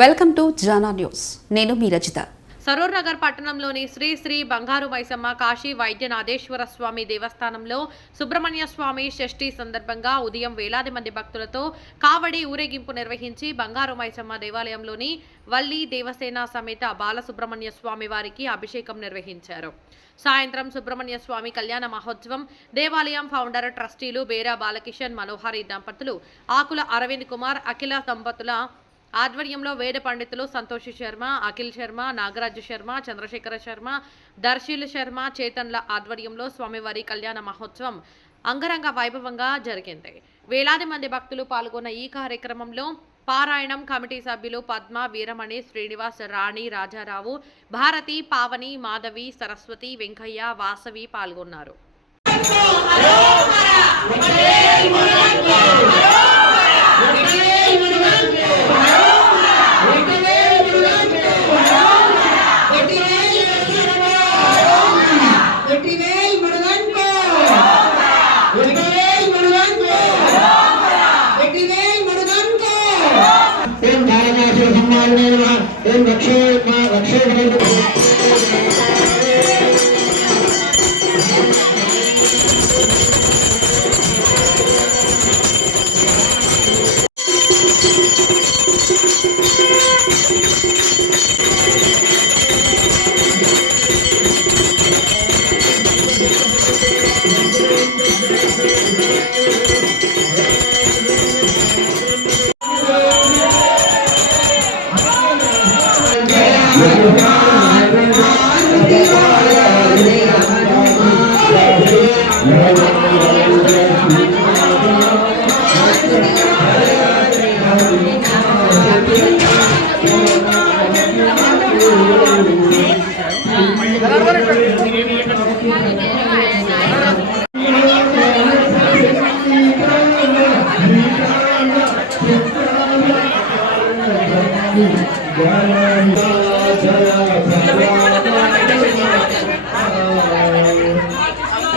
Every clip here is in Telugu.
Welcome to Jana news. నేను మీ రచిత. సరూర్ నగర్ పట్టణంలోని శ్రీ శ్రీ బంగారు మైసమ్మ కాశీ వైద్యనాథేశ్వర స్వామి దేవస్థానంలో సుబ్రహ్మణ్య స్వామి షష్ఠి సందర్భంగా ఉదయం వేలాది మంది భక్తులతో కావడి ఊరేగింపు నిర్వహించి బంగారు మైసమ్మ దేవాలయంలోని వల్లి దేవసేన సమేత బాలసుబ్రహ్మణ్య స్వామి వారికి అభిషేకం నిర్వహించారు. సాయంత్రం సుబ్రహ్మణ్య స్వామి కళ్యాణ మహోత్సవం దేవాలయం ఫౌండర్ ట్రస్టీలు బేరా బాలకిషన్ మనోహరి దంపతులు ఆకుల అరవింద్ కుమార్ అఖిల దంపతుల ఆధ్వర్యంలో వేద పండితులు సంతోషి శర్మ అఖిల్ శర్మ నాగరాజు శర్మ చంద్రశేఖర శర్మ దర్శిల్ శర్మ చేతన్ల ఆధ్వర్యంలో స్వామివారి కళ్యాణ మహోత్సవం అంగరంగ వైభవంగా జరిగింది. వేలాది మంది భక్తులు పాల్గొన్న ఈ కార్యక్రమంలో పారాయణం కమిటీ సభ్యులు పద్మ వీరమణి శ్రీనివాస్ రాణి రాజారావు భారతి పావని మాధవి సరస్వతి వెంకయ్య వాసవి పాల్గొన్నారు. నమః ఓం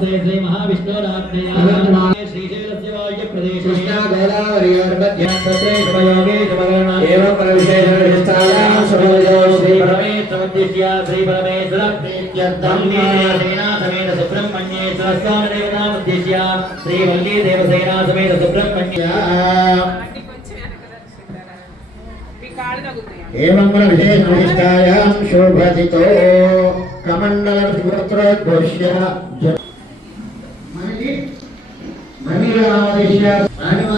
श्री महाविष्णुराज्ञया श्रीशैलस्य वायुप्रदेशे कृष्णा कैलावर्यार्पत्या तत्र शिवयोगे शिवगणा एव प्रविशे శ్రీ పరమేశ్వర సేనా సమేత సుబ్రహ్మణ్యేశ్వర స్వామి దేవతాముద్దిశ్య శ్రీ వల్లీ దేవసేనా సమేత సుబ్రహ్మణ్య ఏవం విశేష విశిష్టాయాం కమండల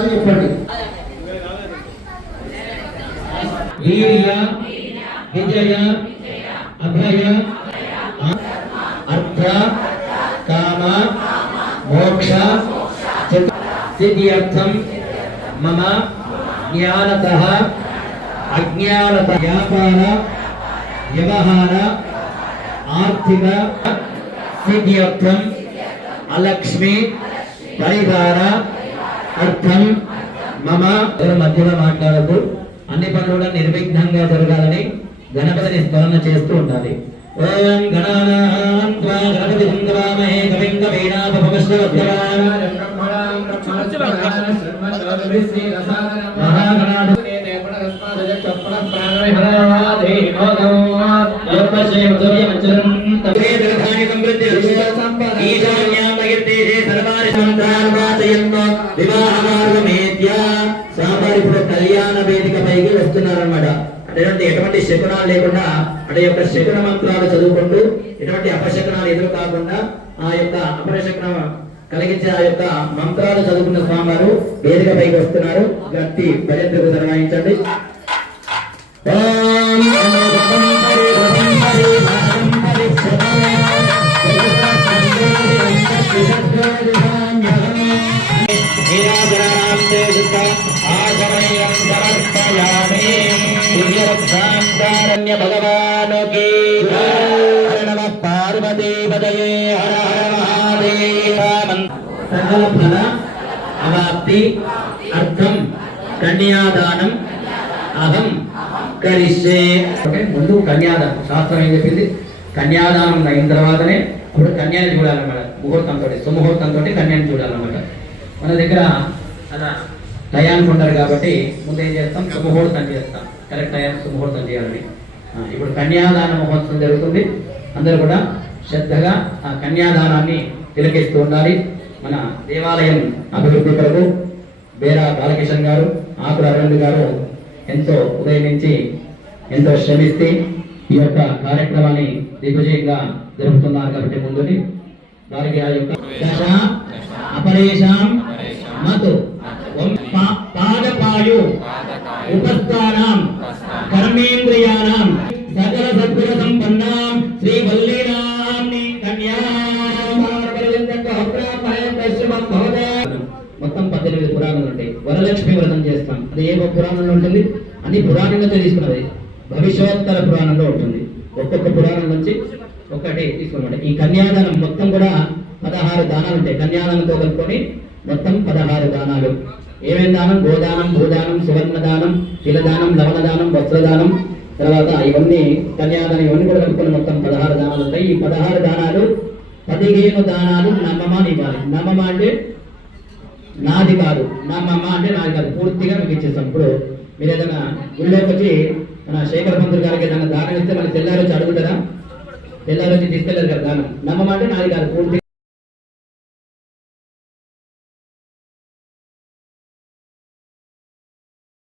చెప్పండి। వీర్య విజయ అభయ అర్థ కామ మోక్ష చిత్త సిద్ధ్యర్థం మమ జ్ఞానత అజ్ఞానత వ్యాపార వ్యవహార ఆర్థిక సిద్ధ్యర్థం అలక్ష్మి పరిహార అర్థం మమ. మధ్యలో మాట్లాడద్దు. అన్ని పనులు కూడా నిర్విఘ్నంగా జరగాలని గణపతిని స్మరణ చేస్తూ ఉండాలి. ఓం గణానాం త్వా గణపతి సంగమామహే కవిం కవీనాపమశ్రవత్తరాం మహాగణాధి కళ్యాణ వేదిక పైకి వస్తున్నారన్నమాట అటువంటి ఎటువంటి శకునాలు లేకుండా అంటే యొక్క శకున మంత్రాలు చదువుకుంటూ ఎటువంటి అపశకునాలు ఎదురు కాకుండా ఆ యొక్క అపశకునం కలిగించే ఆ యొక్క మంత్రాలు చదువుకున్న స్వామివారు వేదిక పైకి వస్తున్నారు. గట్టి భజంత్రకు సరవాయించండి ఓం నమో భగవంతరే భగవంతరే భగవంతరే భగవానుకి పార్వతీ హర హర మహాదేవ అవాప్తి అర్థం కన్యాదానం అహం కరిష్యే ఓకే ముందు కన్యాదానం శాస్త్రం ఏం చెప్పింది కన్యాదానం అయిన తర్వాతనే ఇప్పుడు కన్యాని చూడాలన్నమాట ముహూర్తంతో సుముహూర్తంతో కన్యాని చూడాలన్నమాట మన దగ్గర అలా టయానికి ఉంటారు కాబట్టి ముందు ఏం చేస్తాం సుముహూర్తం చేస్తాం కరెక్ట్ టయానికి సుముహూర్తం చేయాలని. ఇప్పుడు కన్యాదాన మహోత్సవం జరుగుతుంది. అందరూ కూడా శ్రద్ధగా ఆ కన్యాదానాన్ని తిలకిస్తూ ఉండాలి. మన దేవాలయం అభివృద్ధి కొరకు బేరా బాలకిషన్ గారు ఆకుల అరవింద్ గారు ఎంతో ఉదయం నుంచి ఎంతో శ్రమిస్తే ఈ యొక్క కార్యక్రమాన్ని దిగ్విజయంగా జరుపుతున్నారు కాబట్టి ముందుని వారికి ఆ యొక్క దశ అపరేషాం మతు పాదపాయు. ఉపస్థానాం కర్మేంద్రియాణం సకల సద్గుణ సంపన్నాం శ్రీ వల్లీనాంని మొత్తం పద్దెనిమిది పురాణాలు ఉంటాయి. వరలక్ష్మి వ్రతం చేస్తాం. అది ఏ పురాణంలో ఉంటుంది? అన్ని పురాణంలో తీసుకున్నది. భవిష్యోత్తర పురాణంలో ఉంటుంది. ఒక్కొక్క పురాణం నుంచి ఒక్కటి తీసుకున్నమాట ఈ కన్యాదానం మొత్తం కూడా పదహారు దానాలు ఉంటాయి. కన్యాదానంతో కలుపుకొని మొత్తం పదహారు దానాలు. ఏమేం దానం గోదానం భూదానం సువర్ణ దానం తిలదానం లవణదానం వస్త్రదానం. తర్వాత ఇవన్నీ కన్యాదానం ఇవన్నీ కూడా కలుపుకొని మొత్తం పదహారు దానాలు ఉంటాయి. ఈ పదహారు దానాలు పదిహేను దానాలు నమ్మమాని ఇవ్వాలి. నమ్మమ అంటే నాది కాదు. నమ్మమ్మ అంటే నాది కాదు. పూర్తిగా మీకు ఇచ్చేస్తాం. ఇప్పుడు మీరు ఏదైనా గుళ్ళోకి వచ్చి మన శేఖర పంతులు గారికి ఏదైనా దానం ఇస్తే మన తెల్లారి వచ్చి అడుగుతారా? తెల్లారి వచ్చి తీసుకెళ్ళారు కదా దానం. నమ్మమంటే నాది కాదు. పూర్తిగా